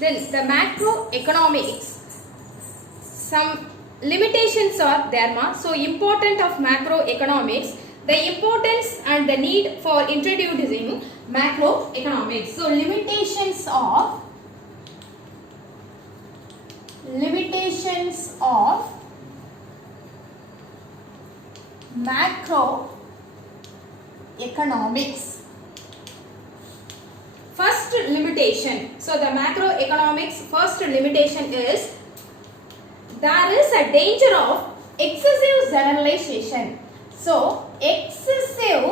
Then the macroeconomics, some limitations are there ma. So important of macroeconomics, the importance and the need for introducing macroeconomics. So limitations of macroeconomics. First limitation. So the macroeconomics first limitation is there is a danger of excessive generalization. So excessive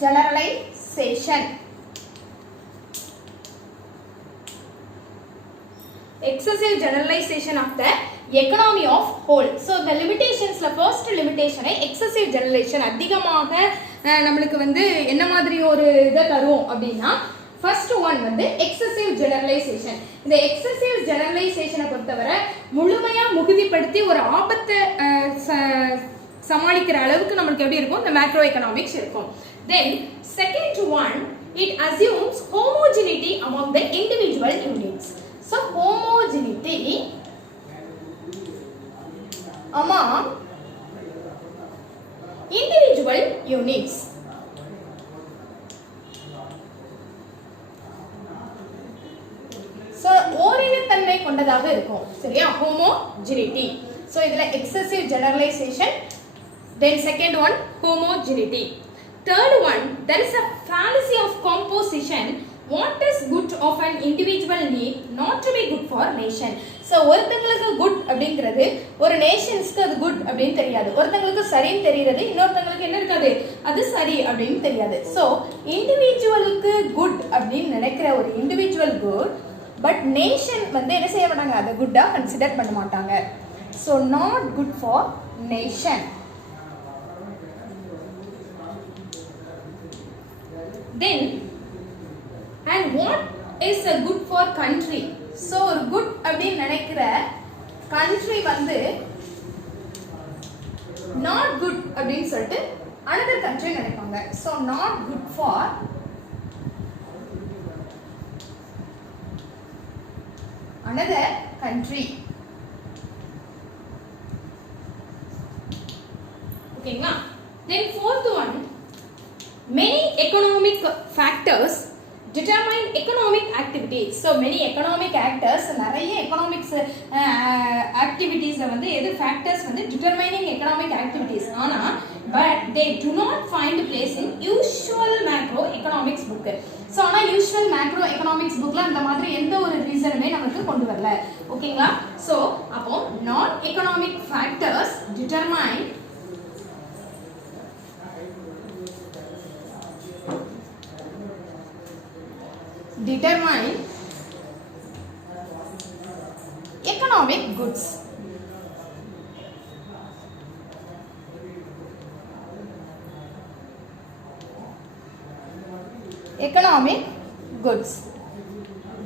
generalization. Excessive generalization of the economy of whole. So the limitations la first limitation excessive generalization. அதிகமாக நமக்கு வந்து என்ன மாதிரி ஒரு இத தரும் அப்படினா first one வந்து excessive generalization. இந்த excessive generalization பொறுத்தவரை முழுமையா முகுதிப்படுத்தி ஒரு ஆபத்தை சமாளிக்கிற அளவுக்கு நமக்கு எப்படி இருக்கும் இந்த macro economics இருக்கும். Then second one, it assumes homogeneity among the individual units. So homogeneity among individual units. So ஓரினத்தன்மை கொண்டதாக இருக்கும். சரியா? homogeneity. So இதுல excessive generalization. Then second one, homogeneity. Third one, there is a fallacy of composition. What is good of an individual need not to be good for nation. So ஒருத்தங்களுக்கு good அப்படிங்கிறது ஒரு நேஷன்ஸ்க்கு அது good அப்படின்னு தெரியாது. ஒருத்தங்களுக்கு சரின்னு தெரியுது, இன்னொருத்தங்களுக்கு என்ன இருக்காது, அது சரி அப்படின்னு தெரியாது. So இண்டிவிஜுவலுக்கு good அப்படின்னு நினைக்கிற ஒரு இண்டிவிஜுவல் good, பட் நேஷன் வந்து என்ன செய்ய மாட்டாங்க, அதை குட்டா கன்சிடர் பண்ண மாட்டாங்க. So not good for nation. Then and what is a good for country? So ஒரு good அப்படின்னு நினைக்கிற country வந்து not good அப்படின்னு சொல்லிட்டு another country நினைப்பாங்க. So not good for another country. ஓகேங்களா? Then fourth one, many economic factors determine economic activities. So many economic actors, நிறைய economics activities வந்து எது factors வந்து determining economic activities. ஆனா but they do not find place in usual macroeconomics book. So ஆனா usual macroeconomics bookல அந்த மாதிரி எந்த ஒரு ரீசனுமே நமக்கு கொண்டு வரல. ஓகேங்களா? So அப்போ non economic factors determine economic goods. Economic goods,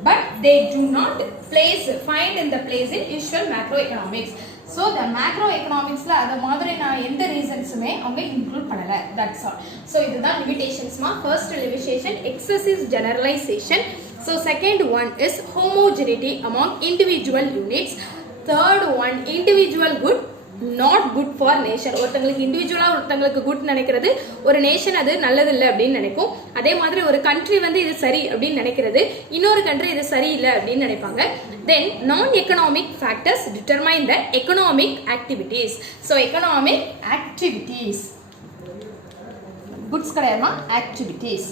but they do not find in the place in usual macroeconomics. So the macroeconomics la adha madri na endha reasons me avanga include panala. That's all. So idha limitations ma. First limitation excessive generalization. So second one is homogeneity among individual units. Third one, individual good not good for nation. ஒருத்தங்களுக்கு இண்டிவிஜுவலா ஒருத்தங்களுக்கு குட் நினைக்கிறது, ஒரு நேஷன் அது நல்லது இல்லை அப்படின்னு நினைக்கும். அதே மாதிரி ஒரு கண்ட்ரி வந்து இது சரி அப்படின்னு நினைக்கிறது, இன்னொரு கண்ட்ரி இது சரியில்லை அப்படின்னு நினைப்பாங்க. Then non-economic factors determine the economic activities. So economic activities, goods கிடையாதுமா, activities.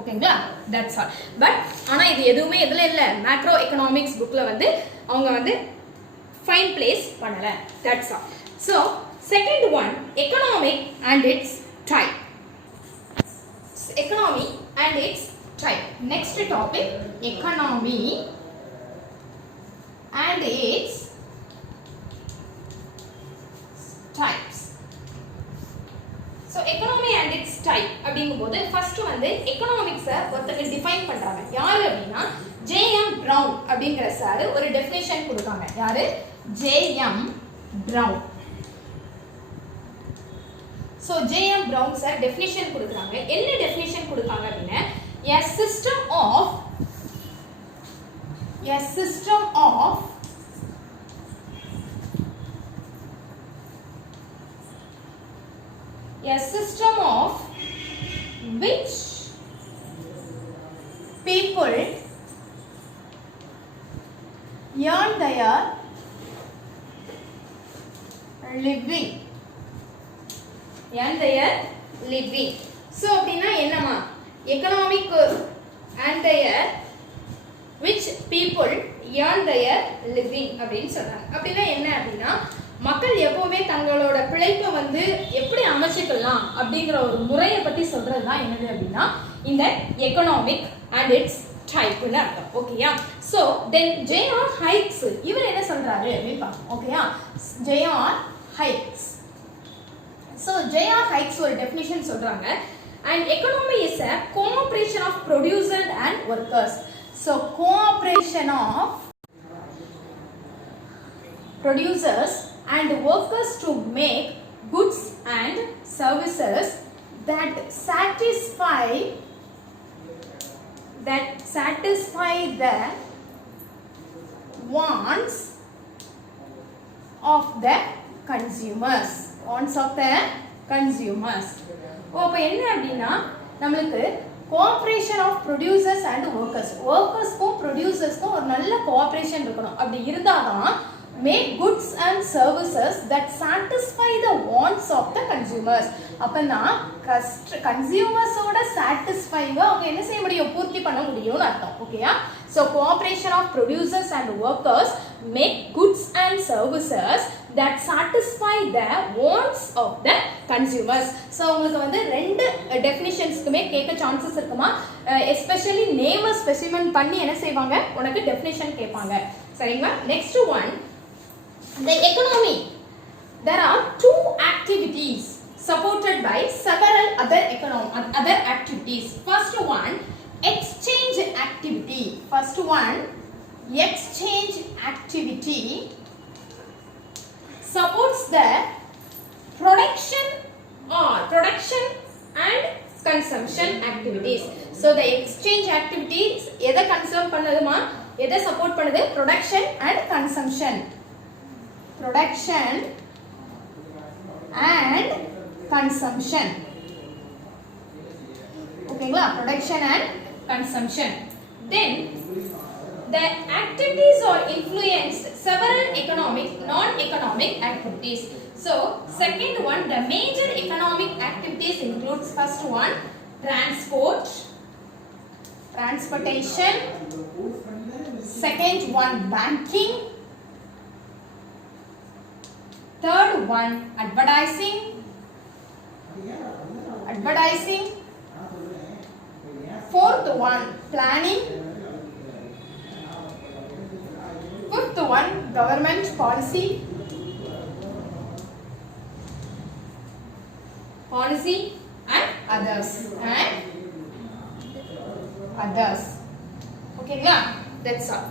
ஓகேங்களா? That's all. But ஆனா இது எதுவுமே எதுல இல்ல, மேக்ரோ எக்கனாமிக்ஸ் புக்ல வந்து அவங்க வந்து ஃபைன் பிளேஸ் பண்ணல. That's all. So second one, economic and its type. Economy and its type. Next topic, economy and its types. So economy and its type அப்படிங்கும்போது first வந்து economics ஒருத்தங்க டிஃபைன் பண்றாங்க. யாரு அப்படின்னா J.M. Brown அப்படிங்கிற சார் ஒரு டெஃபினிஷன் கொடுத்தாங்க. யாரு? J.M. Brown. So J.M. Brown sir definition கொடுக்கறாங்க. என்ன definition கொடுத்தாங்க அப்படினா a system of a system of which people earn their living. So அப்படினா என்னமா economic and their which people earn their living அப்படினு சொல்றாங்க. அப்படினா என்ன அப்படினா மக்கள் எப்பவுமே தங்களோட பிழைப்பை வந்து எப்படி அமைச்சிக்கலாம் அப்படிங்கிற ஒரு முறையை பத்தி சொல்றது தான் என்னது அப்படினா இந்த எகனாமிக் அண்ட் இட்ஸ் டைப்னு அர்த்தம். ஓகேயா? சோ தென் J.R. Hikes இவர் என்ன சொல்றாரு அப்படினு பாப்போம். ஓகேயா? J.R. Hikes. So J.R. Hikes ஒரு டெஃபினிஷன் சொல்றாங்க. And economy is a cooperation of producers and workers. So cooperation of producers and workers to make goods and services that satisfy the wants of the consumers. அப்ப என்ன அப்படின்னா நம்மளுக்கு cooperation of producers and ஒர்க்கர்ஸ்க்கும் ப்ரொடியூசர்ஸ்க்கும் ஒரு நல்ல கோஆபரேஷன் இருக்கணும். அப்படி இருந்தாதான் make goods and services that satisfy the wants of the consumers. அப்பனா consumers ஓட satisfyங்க அவங்க என்ன செய்ய முடியும், பூர்த்தி பண்ண முடியும்னு அர்த்தம். ஓகேயா? So cooperation of producers and workers make goods and services that satisfy the wants of the consumers. So உங்களுக்கு வந்து ரெண்டு டெஃபினிஷன்ஸ்க்குமே கேட்க சான்சஸ் இருக்குமா, எஸ்பெஷலி நேம் ஸ்பெசிஃபை பண்ணி என்ன செய்வாங்க, உனக்கு டெஃபினிஷன் கேட்பாங்க. சரிங்களா? Next one, the economy. There are two activities supported by several other activities. First one, exchange activity. Supports the production and consumption activities. So the exchange activities எதை கன்சர்ன் பண்ணுதுமா, எதை சப்போர்ட் பண்ணுது, production and consumption. ஓகேங்களா? production and consumption. Then the activities are influenced several economic non-economic activities. So second one, the major economic activities includes first one, transportation, second one, banking, third one, advertising, fourth one, planning, fifth one, government policy and others. Okay, that's all.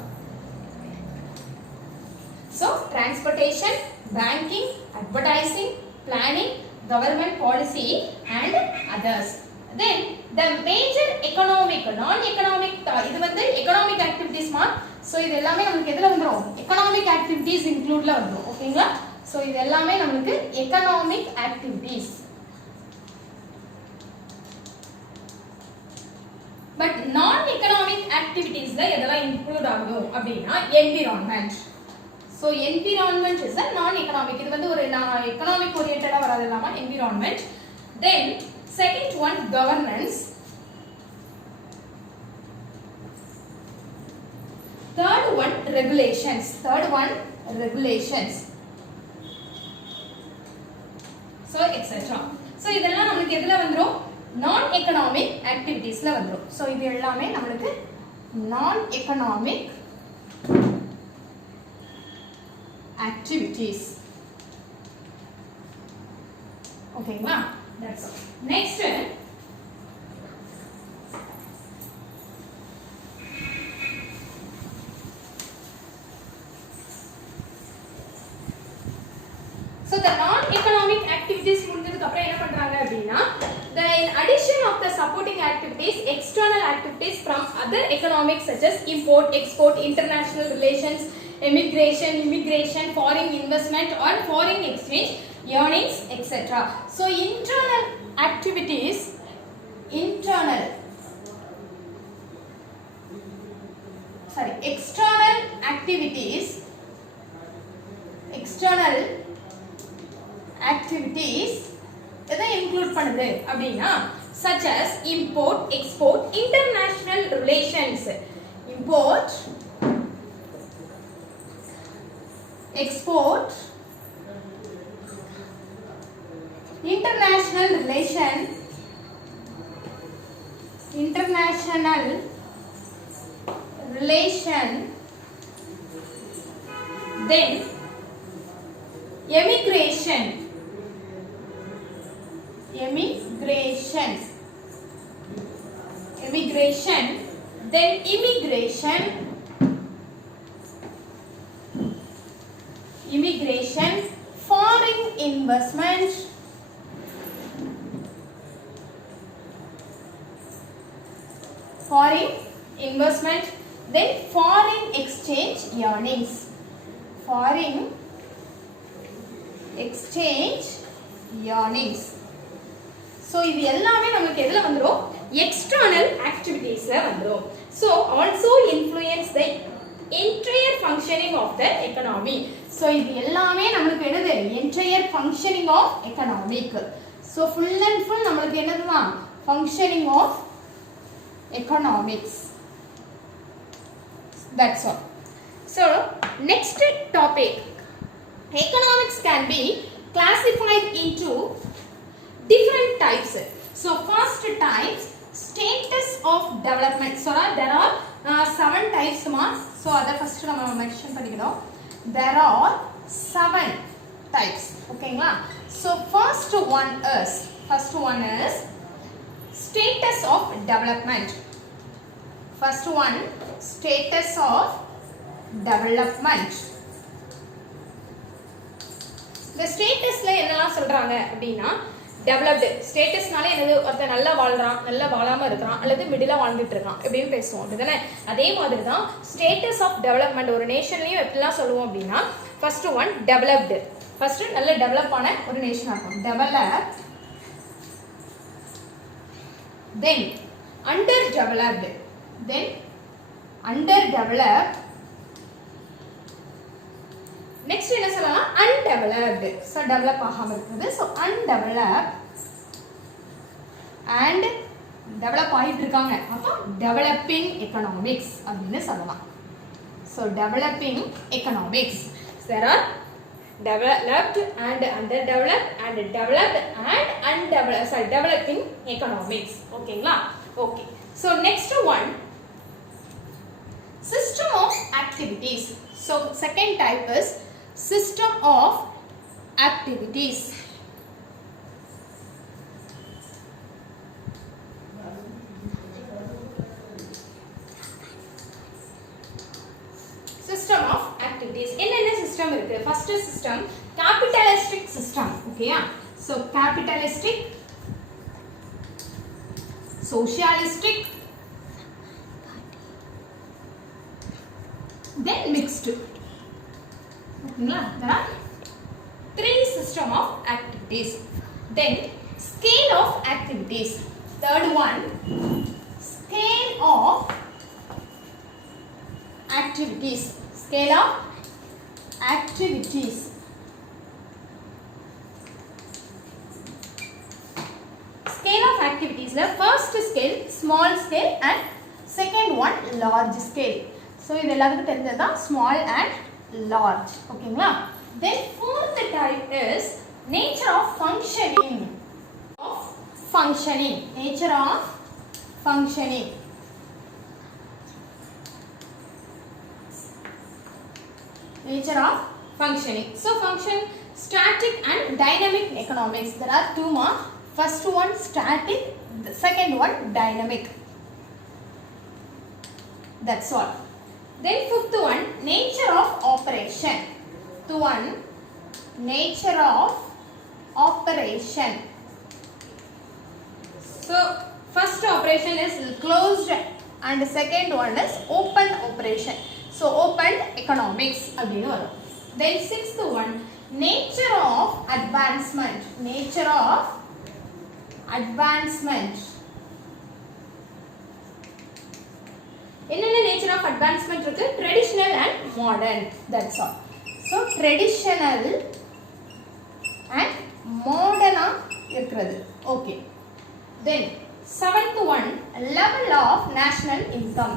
So transportation, banking, advertising, planning, government policy and others. Then the major economic non-economic இது வந்து economic activities மா. So இது எல்லாமே நமக்கு எதுல வந்துரும், economic activities includeல வந்துரும். ஓகேங்களா? So இது எல்லாமே நமக்கு economic activities. But non-economic activitiesல எதெல்லாம் include ஆகும் அப்படினா environment. So environment is a non-economic. இது வந்து ஒரு economic oriented வரதெல்லாமா environment. Then second one, governance. Third one, regulations. So etc. So இதெல்லாம் நமக்கு எதுல வந்துரும், non-economic activitiesல வந்துரும். So இது எல்லாமே நமக்கு non-economic activities. Okay, that's all. Next, so the non-economic activities முடிஞ்சதுக்கு அப்புறம் என்ன பண்றாங்க அப்படினா, the in addition of the supporting activities, external activities from other economics such as import, export, international relations, immigration, foreign investment or foreign exchange, earnings, etc. So internal activities, external activities எதை include பண்ணுது அப்படின்னா such as import, export, international relations. Import, export, international relation, then immigration, then immigration, foreign investment, then foreign exchange earnings, so இது எல்லாமே நமக்கு எதுல வந்துரும், external activitiesல வந்துரும். So also influence the entire functioning of the economy. So இது எல்லாமே நமக்கு என்னது, entire functioning of economic. So full and full நமக்கு என்னதுமா, functioning of economics. That's all. So next topic, economics can be classified into different types. So first types, status of development. So there are 7 types ma. So other first நம்ம mention பண்ணிக்கிறோம். There are 7 types. Okay-ங்களா? So first one is status of development. First one, status of development. இந்த ஸ்டேட்டஸ்ல என்னலாம் சொல்றாங்க அப்படின்னா, டெவலப்டு ஸ்டேட்டஸ்னாலே என்னது, ஒருத்தன் நல்லா வாழ்றான், நல்லா வாழாம இருக்கிறான், அல்லது மிடிலா வாழ்ந்துட்டு இருக்கான் அப்படின்னு பேசுவோம் அப்படிதானே. அதே மாதிரி தான் ஸ்டேட்டஸ் ஆஃப் டெவலப்மெண்ட் ஒரு நேஷன்லயும் எப்படிலாம் சொல்லுவோம் அப்படின்னா, ஃபர்ஸ்ட் ஒன் டெவலப்டு, ஃபர்ஸ்ட் நல்ல டெவலப் ஆன ஒரு நேஷனா இருக்கும், டெவலப். தென் அண்டர் டெவலப்டு, நெக்ஸ்ட் என்ன சொல்லலாம், அன்டெவலப்டு. ஸோ டெவலப் ஆகாம இருக்குது. ஸோ அன்டெவலப்ட் அண்ட் டெவலப் ஆகிட்டு இருக்காங்க, அப்போ டெவலப்பிங் எக்கனாமிக்ஸ் அப்படின்னு சொல்லலாம். So developing economics, there are developed and underdeveloped and developed and undeveloped, sorry, developing economics. ஓகேங்களா? Okay. So next one, system of activities. So second type is system of activities. System of activities. என்னென்ன system இருக்கு? First system capitalistic system. Okay? So capitalistic, socialistic, then mixed. There are 3 system of activities. Then scale of activities. Third one, scale of activities. Scale of activities. Scale of activities. The first scale small scale and second one large scale. So இது எல்லாத்துக்கும் தெரிஞ்சது தான் small and large. ஓகேங்களா? Then fourth type is nature of functioning. Nature of functioning. So function, static and dynamic economics. There are 2 more. First one static, the second one dynamic. That's all. Then fifth one, nature of operation. Nature of operation. So first operation is closed and second one is open operation. So open economics அப்படினு வரும். Then sixth one, nature of advancement. Nature of advancement. என்னென்ன nature of advancement இருக்கு? Traditional and modern. That's all. So traditional and modern இருக்கிறது. Okay. Then seventh one, level of national income.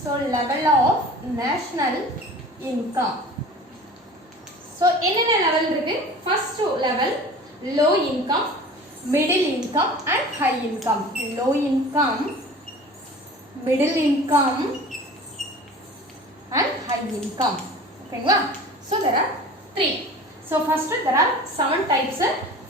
So level of national income. So என்னென்ன level இருக்கு? First level low income, middle income and high income. Low income, middle income and high income. Okay, so there are three. So first there are 7 types.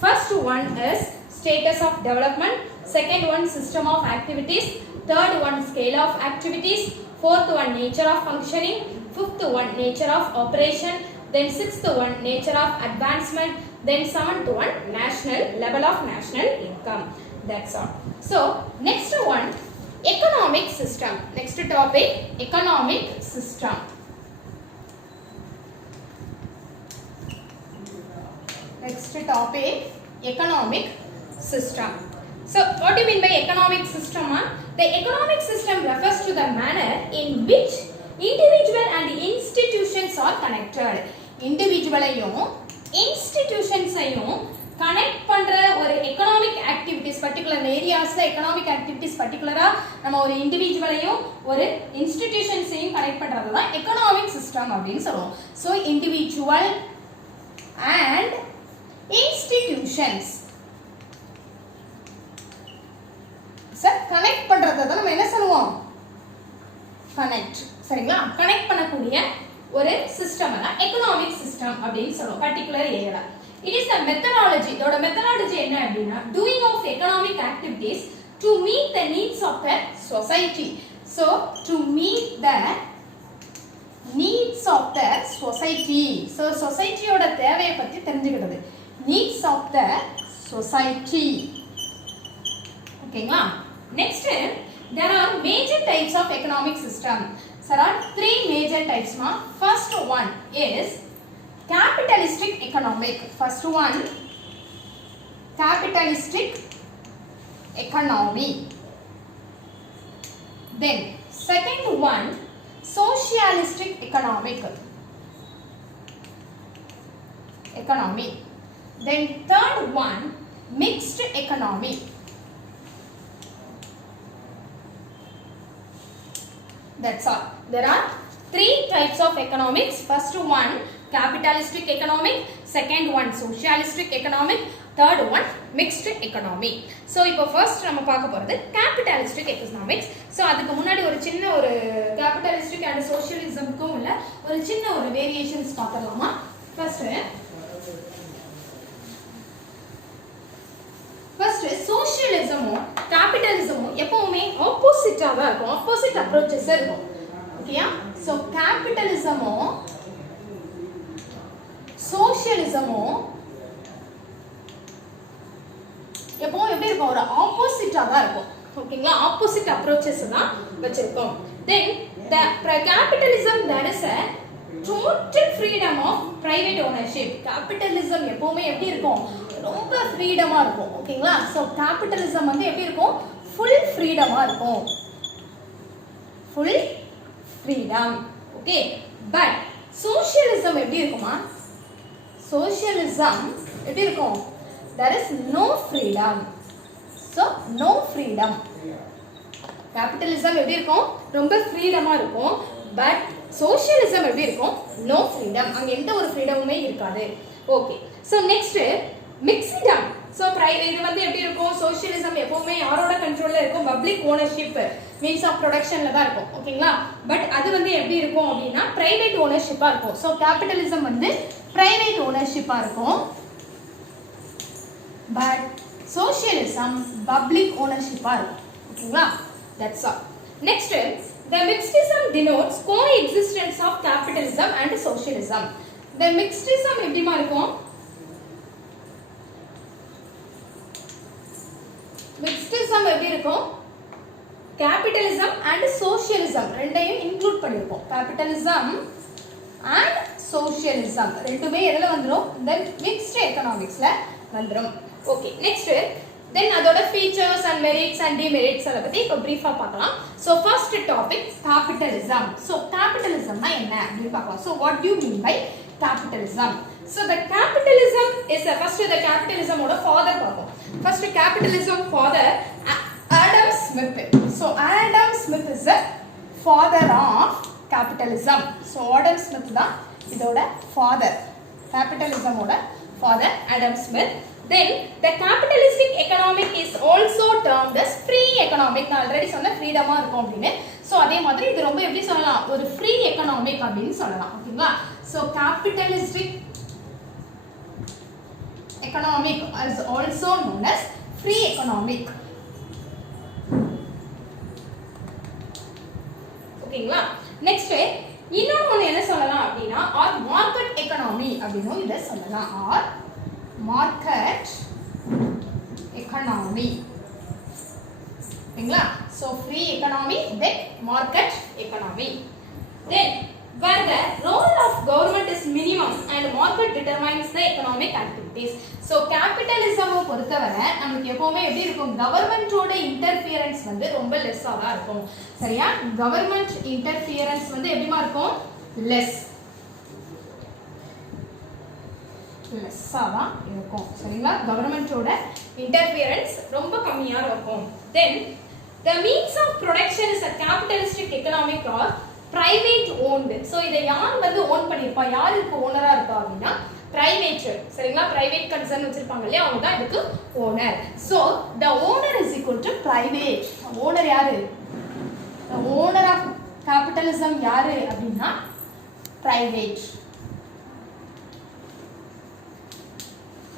First one is status of development, second one system of activities, third one scale of activities, fourth one nature of functioning, fifth one nature of operation, then sixth one nature of advancement, then seventh one national level of national income. That's all. So next one, economic system. Next topic, economic system. Next topic, economic system. So what do you mean by economic system? The economic system refers to the manner in which individual and institutions are connected. Individual ayum institutions ayum connect பண்ற ஒரு economic activities particular areas la economic activities particular-ஆ நம்ம ஒரு individual-ஐயும் ஒரு institutions-ஐயும் connect பண்றது தான் economic system அப்படினு சொல்றோம். So individual and institutions sir connect பண்றத தான் நம்ம என்ன சொல்லுவோம்? கனெக்ட். சரிங்களா? கனெக்ட் பண்ணக்கூடிய ஒரு சிஸ்டம் தான் எகனாமிக் சிஸ்டம் அப்படினு சொல்றோம் பர்టిక్యులர் ஏரியால. It is a methodology. இதோட methodology என்ன அப்படினா doing of economic activities to meet the needs of the society. So to meet the needs of the society. So society ஓட தேவையை பத்தி தெரிஞ்சுக்கிறது. Needs of the society. Okay-ங்களா? Next, there are major types of economic system. There are 3 major types. First one is capitalistic economic. First one, capitalistic economy. Then second one, socialistic economic. Then third one, mixed economy. That's all. There are 3 types of economics. First one, capitalistic economic, second one socialistic economic, third one mixed economy. So இப்போ first நம்ம பார்க்க போறது capitalistic economics. So அதுக்கு முன்னாடி ஒரு சின்ன ஒரு capitalistic and socialismக்கும் உள்ள ஒரு சின்ன ஒரு variations பார்க்கலாமா? First socialismமும் capitalismமும் எப்பவுமே ஆப்போசிட்டா தான் இருக்கும். ஆப்போசிட் அப்ரோச்சஸ் இருக்கும். ஓகேயா? So capitalismமும் socialismமும் எப்பவும் எப்படி இருக்கும்? ஒரு ஆப்போசிட்டா தான் இருக்கும். ஓகேங்களா? ஆப்போசிட் அப்ரோச்சஸ் தான் வச்சிருக்கோம். Then the capitalism, that is a total freedom of private ownership. Capitalism எப்பவுமே எப்படி இருக்கும்? ரொம்ப ஃப்ரீடமா இருக்கும். ஓகேங்களா? சோ கேபிட்டலிசம் வந்து எப்படி இருக்கும்? ஃபுல் ஃப்ரீடமா இருக்கும். Full freedom. Okay? But socialism எப்படி இருக்குமா? சோஷியலிசம் எப்படி இருக்கும்? there is no freedom. So no freedom. Capitalism எப்படி இருக்கும்? ரொம்ப ஃப்ரீடமா இருக்கும். பட் சோஷியலிசம் எப்படி இருக்கும்? no freedom. அங்க எந்த ஒரு ஃப்ரீடமுமே இருக்காது. ஓகே. சோ நெக்ஸ்ட் மிக்ஸ்டம். சோ இது வந்து எப்படி இருக்கும்? சோஷியலிசம் எப்பவுமே யாரோட கண்ட்ரோல்ல இருக்கும்? பப்ளிக் ஓனர்ஷிப் மீன்ஸ் ஆஃப் ப்ரொடக்ஷன்ல தான் இருக்கும். ஓகேங்களா? பட் அது வந்து எப்படி இருக்கும் அப்படின்னா பிரைவேட் ஓனர்ஷிப்பா இருக்கும். சோ கேபிட்டலிசம் வந்து பிரைவேட் ஓனர்ஷிப்பா இருக்கும். பட் சோஷியலிசம் பப்ளிக் ஓனர்ஷிப்பா இருக்கும். ஓகேங்களா? That's all. Next, the mixedism denotes coexistence of capitalism and socialism. The mixedism எப்படிமா இருக்கும்? நெக்ஸ்டிசம் எப்படி இருக்கும்? கேபிட்டலிசம் அண்ட் சோஷியலிசம் ரெண்டையும் இன்க்ளூட் பண்ணிருப்போம். கேபிட்டலிசம் அண்ட் சோஷியலிசம் ரெண்டுமே எதுல வந்துரும்? இந்த மிக்ஸ்ட் எக்கனாமிக்ஸ்ல வந்துரும். ஓகே, நெக்ஸ்ட் then அதோட features and merits and demerits அத பத்தி இப்ப பிரீஃபா பார்க்கலாம். So first topic capitalism. So capitalism னா என்ன அப்படி பார்க்கலாம். So what do you mean by capitalism? So the capitalism is first the capitalism ஓட father பார்ப்போம். First capitalism father Adam Smith. So Adam Smith is the father of capitalism. So Adam Smith தான் இதோட father. Capitalism ஓட father Adam Smith. Then the capitalistic economic is also termed as free economic. நான் ஆல்ரெடி சொன்ன ஃப்ரீடமா இருக்கும் அப்படினு. சோ அதே மாதிரி இது ரொம்ப எப்படி சொல்லலாம்? ஒரு free economic அப்படினு சொல்லலாம். ஓகேங்களா? So capitalistic economic is also known as free economic. ஓகேங்களா? நெக்ஸ்ட் இன்னொரு என்ன சொல்லலாம் அப்படினா or market economy அப்படினு இத சொல்லலாம். or market economy. ஓகேங்களா? So free economy, then market economy. Then where the role of government is minimum and market determines the economic activities. So capitalism பொறுத்தவரை நமக்கு எப்பவுமே எப்படி இருக்கும்? கவர்மெண்டோட இன்டர்ஃபியரன்ஸ் வந்து ரொம்ப லெஸ்ஸா தான் இருக்கும். சரியா? கவர்மெண்ட் இன்டர்ஃபியரன்ஸ் வந்து எப்படிமா இருக்கும்? லெஸ்ஸா தான் இருக்கும். சரிங்களா? கவர்மெண்டோட இன்டர்ஃபியரன்ஸ் ரொம்ப கம்மியா இருக்கும். Then the means of production is a capitalistic economic or private owned. So இதை யார் வந்து ஓன் பண்ணிருப்பா? யார் இதுக்கு ஓனரா இருப்பா அப்படின்னா private. சரிங்களா? private concern வச்சிருப்பாங்க இல்லையா, அவங்க தான் இதுக்கு owner. So the owner is equal to private. Owner யாரு? The owner of capitalism யாரு அப்படின்னா private.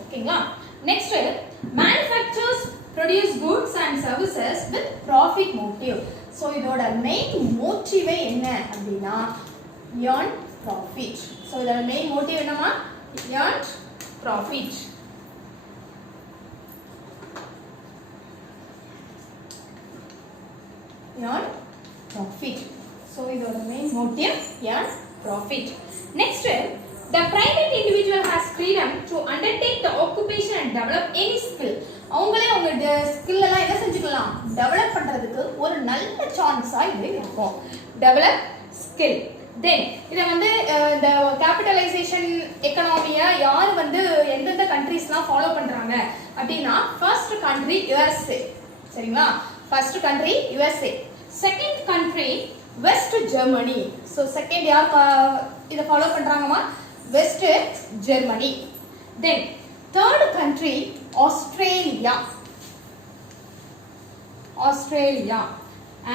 ஓகேங்களா? Next manufacturers produce goods and services with profit motive. So இதோட மெயின் மோட்டிவே என்ன அப்படின்னா earn profit. So இதோட மெயின் மோட்டிவ் என்னமா? earn profit. earn profit. So இதோட main motive earn profit. Next, the private individual has freedom to undertake the occupation and develop any skill. அவங்களே அவங்க ஸ்கில் எல்லாம் என்ன செஞ்சுக்கலாம்? டெவலப் பண்றதுக்கு ஒரு நல்ல சான்ஸா இது இருக்கும். Develop skill. தென் இதை வந்து இந்த கேபிட்டலைசேஷன் எக்கனாமியை யார் வந்து எந்தெந்த கண்ட்ரீஸ்லாம் ஃபாலோ பண்றாங்க அப்படின்னா ஃபர்ஸ்ட் கண்ட்ரி யுஎஸ்ஏ. சரிங்களா? First country USA. Second country West Germany. So second யார் இதை ஃபாலோ பண்றாங்கம்மா? West Germany. Then third country Australia.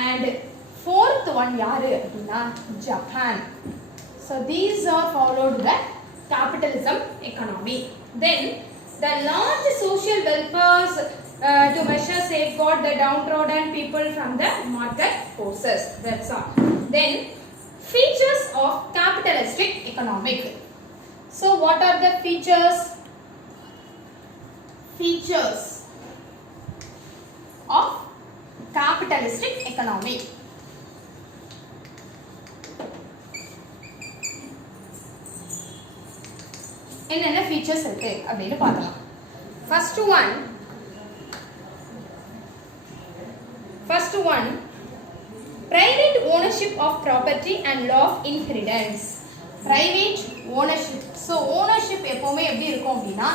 And fourth one யாரு அப்படின்னா Japan. So these are followed the capitalism economy. Then the large social welfares to measure safeguard the downtrodden people from the market forces. That's all. Then features of capitalistic economic. So what are the features of capitalistic economy? என்னென்ன features இருக்கு அப்படினு பார்க்கலாம். First one private ownership of property and law of inheritance. Private ownership. So ownership எப்பவுமே எப்படி இருக்கும் அப்படின்னா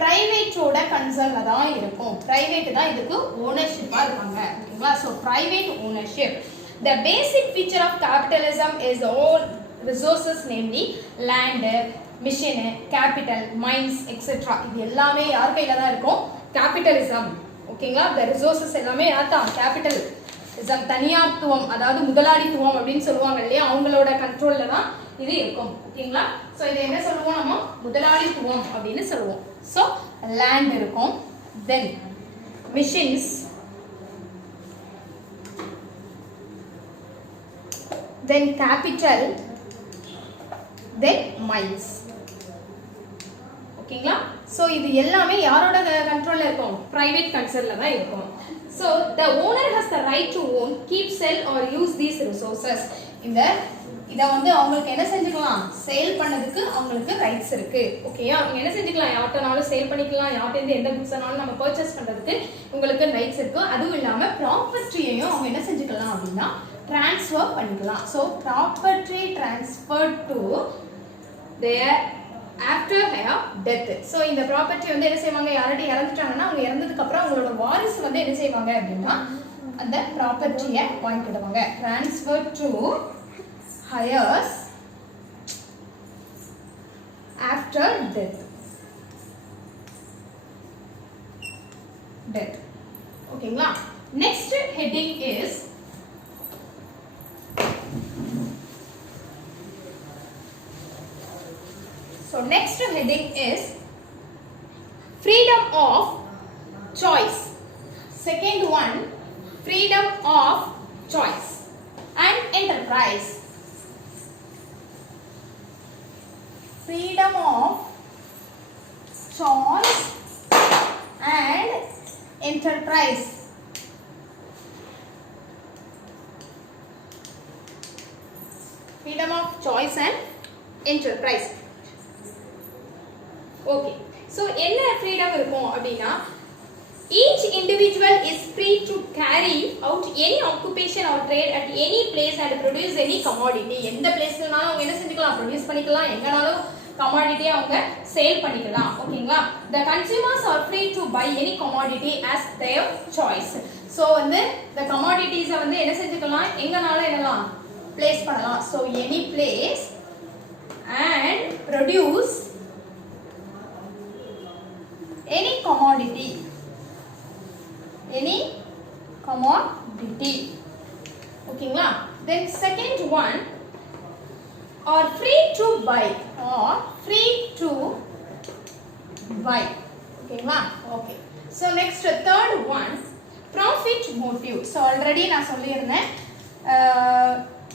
பிரைவேட்டோட கன்சர்ன்ல தான் இருக்கும். பிரைவேட் தான் இதுக்கு ஓனர்ஷிப்பா இருப்பாங்க. ஓகேங்களா? So private ownership. The basic feature of capitalism is all resources, namely land, machine, capital, mines, etc. இது எல்லாமே யார் கையில தான் இருக்கும்? கேபிட்டலிசம். ஓகேங்களா? the resources எல்லாமே யார் தான்? கேபிட்டலிசம். தனியார்த்துவம், அதாவது முதலாளித்துவம் அப்படின்னு சொல்லுவாங்க இல்லையா, அவங்களோட கண்ட்ரோல்ல தான் இது இருக்கும். ஓகேங்களா? சோ இது என்ன சொல்லுவோம்? நம்ம முதலாளித்துவம் அப்படின்னு சொல்லுவோம். So land இருக்கும். Then machines, then capital, then mines. ஓகேங்களா? சோ இது எல்லாமே யாரோட கண்ட்ரோல்ல இருக்கும்? பிரைவேட் கன்சர்ன்ல தான் இருக்கும். So the owner has the right to own, keep, sell or use these resources. இத வந்து அவங்களுக்கு என்ன செஞ்சுக்கலாம், சேல் பண்ணதுக்கு அவங்களுக்கு ரைட்ஸ் இருக்கு. ஓகேயா, அவங்க என்ன செஞ்சுக்கலாம், யார்ட்டனாலும் சேல் பண்ணிக்கலாம், யார்ட்டேருந்து எந்த குட்ஸ்னாலும் நம்ம பர்ச்சேஸ் பண்றதுக்கு உங்களுக்கு ரைட்ஸ் இருக்கு. அதுவும் இல்லாம ப்ராப்பர்ட்டியையும் அவங்க என்ன செஞ்சுக்கலாம் அப்படின்னா ட்ரான்ஸ்ஃபர் பண்ணிக்கலாம். So property transfer to their after her death. So இந்த ப்ராப்பர்ட்டி வந்து என்ன செய்வாங்க, யார்கிட்ட இறந்துட்டாங்கன்னா அவங்க இறந்ததுக்கு அப்புறம் அவங்களோட வாரிசு வந்து என்ன செய்வாங்க அப்படின்னா அந்த ப்ராப்பர்ட்டியை வாங்கிக்கிடுவாங்க. Transfer to heirs after death. ஓகேங்களா. next heading is next heading is freedom of choice. Second one, freedom of choice and enterprise. Freedom of choice and enterprise. Freedom of choice and enterprise. Okay. So என்ன freedom இருக்கும் அப்படின்னா, each individual is free to carry out any occupation or trade at any place and produce any commodity. எந்த பிளேஸ்லனாலும் அவங்க என்ன செஞ்சுக்கலாம், ப்ரொடியூஸ் பண்ணிக்கலாம், எங்கனாலும் commodity அவங்க சேல் பண்ணிக்கலாம். ஓகேங்களா. The consumers are free to buy any commodity as their choice. So வந்து the commodities வந்து என்ன செஞ்சுக்கலாம், எங்கனாலும் என்னலாம் place பண்ணலாம். So any place and produce any commodity. Any commodity. ஓகேங்களா. Then second one, are free to buy. Or free to buy. ஓகேங்களா. Okay. So next third one, profit motive. So already நான் சொல்லியிருந்தேன்,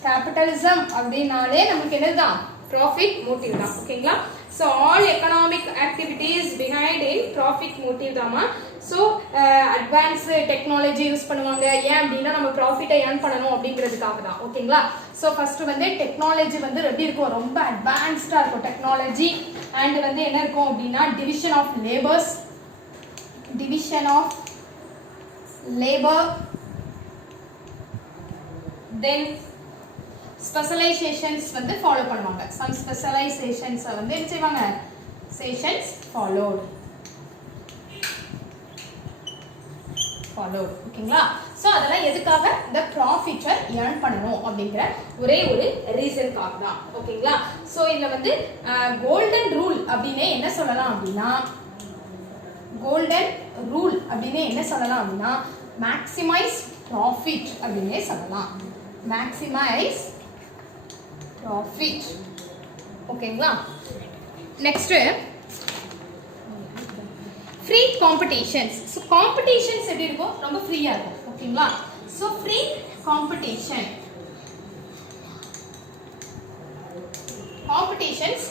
capitalism அப்படினாலே நமக்கு என்னதான், profit motive தான். ஓகேங்களா. So all economic activities behind in profit motive Dhama. So advanced technology use பண்ணுவாங்க. ஏன் அப்படின்னா நம்ம ப்ராஃபிட்டை ஏர்ன் பண்ணணும் அப்படிங்கிறதுக்காக தான். ஓகேங்களா. ஸோ ஃபர்ஸ்ட் வந்து டெக்னாலஜி வந்து எப்படி இருக்கும், ரொம்ப அட்வான்ஸ்டாக இருக்கும் டெக்னாலஜி. அண்ட் வந்து என்ன இருக்கும் அப்படின்னா division of labours, division of labour, then specialisations வந்து ஃபாலோ பண்ணுவாங்க. சம் ஸ்பெஷலைசேஷன்ஸ் வந்து என்ன செய்வாங்க, செஷன்ஸ் ஃபாலோட். ஓகேங்களா. சோ அதெல்லாம் எதுக்காக, இந்த ப்ராஃபிட்டை earn பண்ணனும் அப்படிங்கற ஒரே ஒரு ரீசன்காக தான். ஓகேங்களா. சோ இதுல வந்து கோல்டன் ரூல் அப்படினே என்ன சொல்லலாம் அப்படினா, கோல்டன் ரூல் அப்படினே என்ன சொல்லலாம் அப்படினா மேக்ஸிமைஸ் ப்ராஃபிட் அப்படினே சொல்லலாம். Maximise profit. ஓகேங்களா. Next free competitions. So competitions எப்படி இருக்கும், ரொம்ப ஃப்ரீயா இருக்கும். ஓகேங்களா. So free competition. Competitions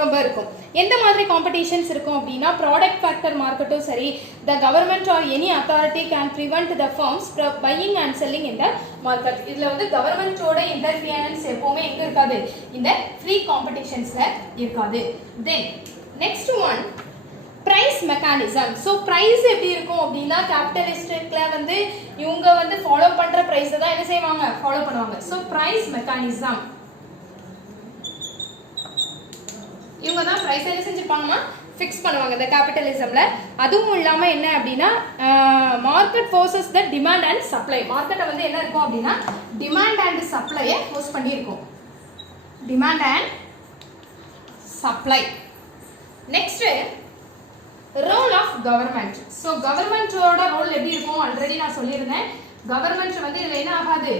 ரொம்ப இருக்கும். எந்த மாதிரி competitions இருக்கும் அப்படின்னா, product factor மார்க்கெட்டும் சரி, the government or any authority can prevent the firms from buying and selling in the market. இதுல வந்து கவர்மெண்டோட இன்டர்ஃபியரன்ஸ் எப்பவுமே எங்க இருக்காது, இந்த free competitionsல இருக்காது. Then next one, price mechanism. So price எப்படி இருக்கும் அப்படின்னா, கேபிட்டலிஸ்ட்ல வந்து இவங்க வந்து ஃபாலோ பண்ற பிரைஸ் தான் என்ன செய்வாங்க, ஃபாலோ பண்ணுவாங்க. So price mechanism, இவங்க தான் பிரைஸ் என்ன செஞ்சிருப்பாங்கன்னா ஃபிக்ஸ் பண்ணுவாங்க இந்த கேபிட்டலிசம்ல. அதுவும் இல்லாம என்ன அப்படின்னா, market forces the demand and supply. மார்க்கெட்டை வந்து என்ன இருக்கும் அப்படின்னா டிமாண்ட் அண்ட் சப்ளையை ஃபோர்ஸ் பண்ணி இருக்கும். Demand and supply. Next role of government. So கவர்மெண்டோட ரோல் எப்படி இருக்கும், ஆல்ரெடி நான் சொல்லியிருந்தேன். கவர்மெண்ட் வந்து இதுல என்ன ஆகாது,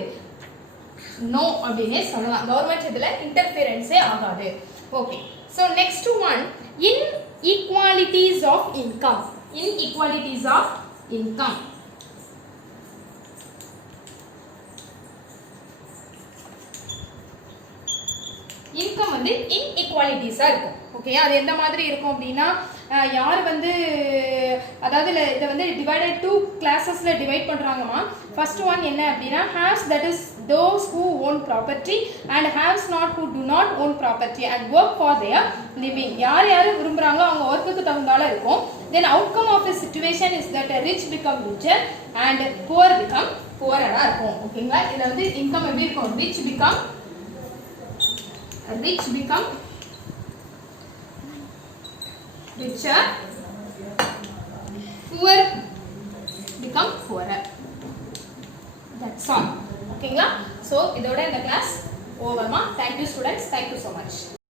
நோ அப்படின்னே சொல்லலாம். கவர்மெண்ட் இதுல இன்டர்ஃபியரன்ஸே ஆகாது. Okay. So next one, inequalities of income. Inequalities of income. Income வந்து இன்இக்வாலிட்டிஸா இருக்கும். ஓகே. அது எந்த மாதிரி இருக்கும் அப்படின்னா, யார் வந்து அதாவது இதை வந்து divided 2 கிளாஸஸ்ல டிவைட் பண்றாங்கமா. ஃபர்ஸ்ட் ஒன் என்ன அப்படினா haves, that is those who own property, and haves not who do not own property and work for their living. யார் யார் விரும்பறாங்களோ அவங்க வர்க்குக்கு தகுந்தால இருக்கும். Then outcome of a situation is that a rich become richer and poor become poorer இருக்கும். ஓகேங்களா? இதுல வந்து இன்கம் எப்படி இருக்கும்? rich become richer, poor become poorer. That's all. ஓகேங்களா? So இதோட இந்த கிளாஸ் ஓவர்மா. Thank you students. Thank you so much.